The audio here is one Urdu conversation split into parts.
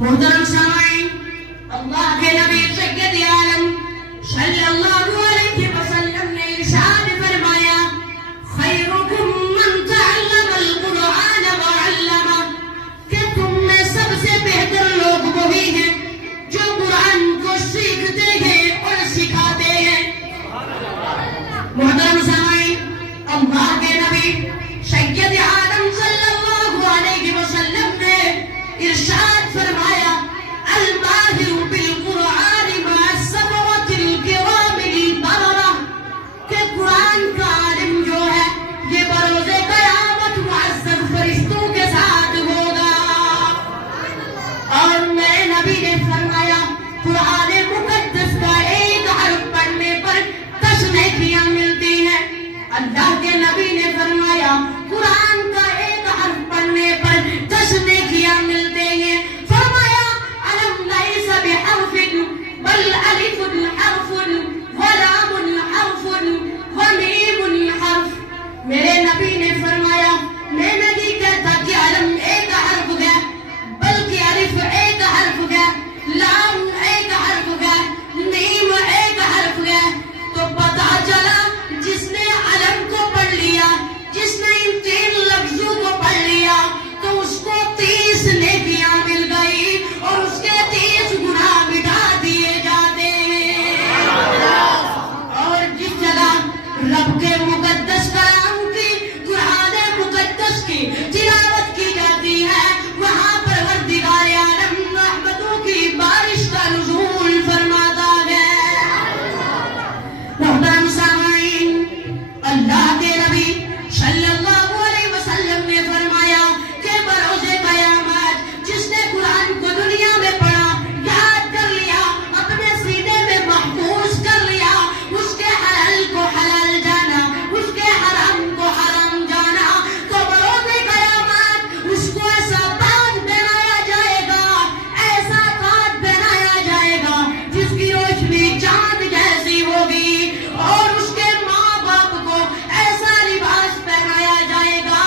محترم سامعین، اللہ کے نبی سید عالم صلی اللہ علیہ وسلم نے ارشاد فرمایا، خیرکم من تعلم القرآن وعلمہ، کہ تم میں سب سے بہتر لوگ وہی ہیں جو قرآن کو سیکھتے ہیں اور سکھاتے ہیں۔ محترم سامعین، اللہ کے نبی سید عالم صلی اللہ علیہ وسلم نے ارشاد فرمایا، الماہر بالقرآن مع السبعۃ الکرام البررہ، کہ قرآن کا عالم جو ہے یہ بروز قیامت معزز فرشتوں کے ساتھ ہوگا۔ اور میرے نبی نے فرمایا، قرآن مقدس کا ایک حرف پڑھنے پر 10 نیکیاں ملتی ہیں۔ اللہ کے نبی نے فرمایا، قرآن کا ایک حرف پڑھنے پر 10 نیکیاں ملتے ہیں۔ فرمایا، الم لیس بحرف بل الف حرف ولام حرف ومیم حرف۔ میرے نبی نے فرمایا، میں نہیں کہتا کہ علم ایک حرف ہے، بلکہ الف ایک حرف ہے، لام ایک حرف ہے، میم ایک حرف ہے۔ تو پتا چلا جس نے علم کو پڑھ لیا، جس نے ان 3 لفظوں کو پڑھ لیا، تو اس کو 30 نیکیاں مل گئی اور اس کے 30 گناہ مٹا دیے جاتے ہیں۔ اور جس جگہ رب کے مقدس کلام کی، قرآن مقدس کی تلاوت کی جاتی ہے، وہاں پروردگار عالم رحمتوں کی بارش کا نزول فرماتا ہے۔ محترم سامعین، اللہ کے نبی صلی اللہ علیہ وسلم نے فرمایا کہ بروز قیامت جس نے قرآن کو دنیا میں پڑھا، یاد کر لیا، اپنے سینے میں محفوظ کر لیا، اس کے حلال کو حلال جانا، اس کے حرام کو حرام جانا، تو بروز قیامت اس کو ایسا تاج پہنایا جائے گا، ایسا تاج پہنایا جائے گا جس کی روشنی چاند جیسی ہوگی، اور اس کے ماں باپ کو ایسا لباس پہنایا جائے گا،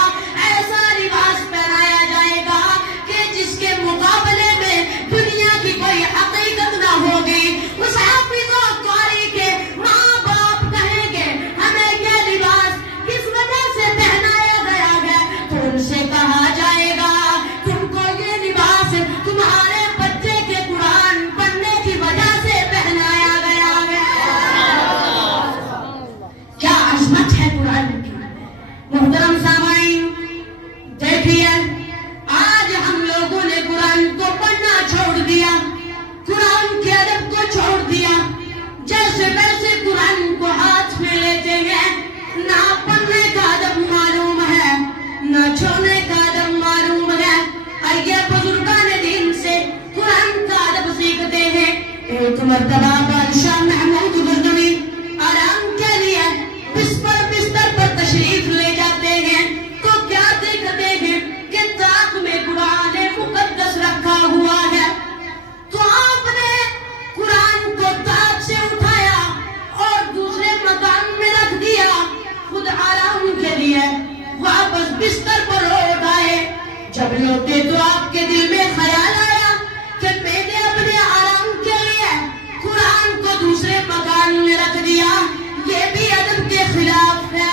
ایسا لباس پہنایا جائے گا کہ جس کے مقابلے میں دنیا کی کوئی حقیقت نہ ہوگی۔ اس حافظ و قاری کے ماں باپ کہیں گے، ہمیں یہ لباس کس وجہ سے پہنایا گیا ہے؟ تو ان سے کہا جائے گا، تم کو یہ لباس تمہارے بچے کے قرآن پڑھنے کی وجہ سے پہنایا گیا ہے۔ کیا عظمت ہے قرآن کی! محترم سامعین، دیکھیے، آج ہم لوگوں نے قرآن کو پڑھنا چھوڑ دیا، قرآن کے ادب کو چھوڑ دیا، جیسے ویسے قرآن کو ہاتھ میں لیتے ہیں، نہ پڑھنے کا ادب معلوم ہے، نہ چھوڑنے کا ادب معلوم ہے۔ آئیے بزرگان دین سے قرآن کا ادب سیکھتے ہیں۔ ایک مرتبہ بادشاہ محمود غزنوی آرام کے لیے بستر پر تشریف لے جاتے ہیں، تو کیا دیکھتے ہیں کہ طاق میں قرآن مقدس رکھا ہوا ہے۔ تو آپ نے قرآن کو طاق سے اٹھایا اور دوسرے مکان میں رکھ دیا، خود آرام کے لیے واپس بستر پر لوٹ آئے۔ جب لوٹے تو آپ کے دل میں خیال آیا کہ میں نے اپنے آرام کے لیے قرآن کو دوسرے مکان میں رکھ دیا، یہ بھی ادب کے خلاف ہے۔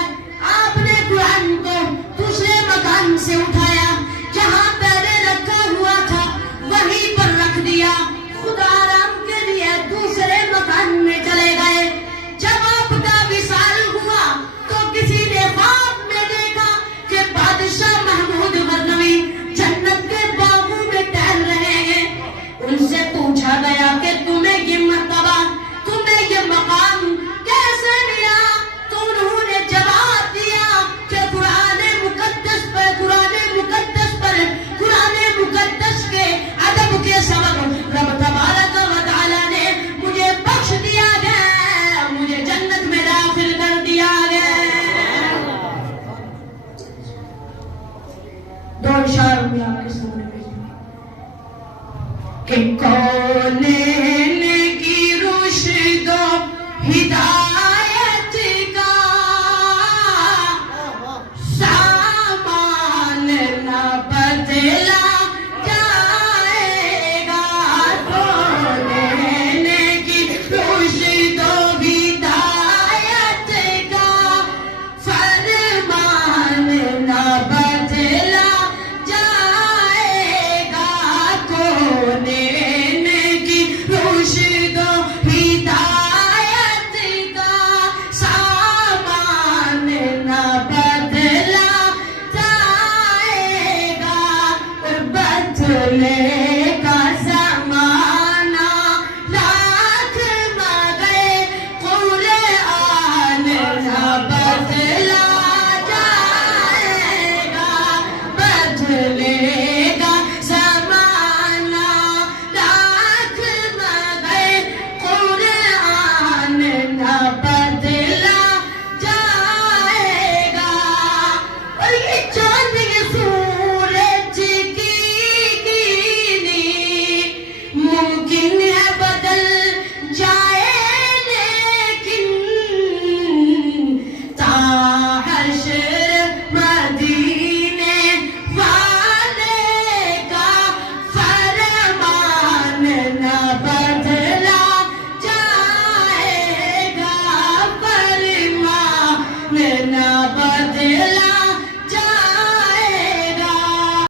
آپ نے قرآن کو دوسرے مکان سے اٹھایا، جہاں پہلے رکھا ہوا تھا وہیں پر رکھ دیا، خود آرام کے لیے دوسرے مکان میں چلے گئے۔ جب آپ کا وصال ہوا تو کسی نے خواب میں دیکھا کہ بادشاہ محمود غزنوی جنت کے باغوں میں ٹہل رہے ہیں۔ ان سے پوچھا گیا کہ تمہیں یہ مرتبہ، تمہیں یہ مقام کیسے ملا؟ تو انہوں نے جواب دیا کہ قرآن مقدس پر، قرآن مقدس کے ادب کے سبب رب تبارک و تعالی نے مجھے بخش دیا گیا، مجھے جنت میں داخل کر دیا گیا۔ 2 اشعار میں آپ کے سامنے کہ کونین کی رشد و ہدایت کا سامان نہ بدلا جائے گا۔ نہ بدلا جائے گا کونین کی رشد و ہدایت کا سامان نہ بدلا جائے گا بدلے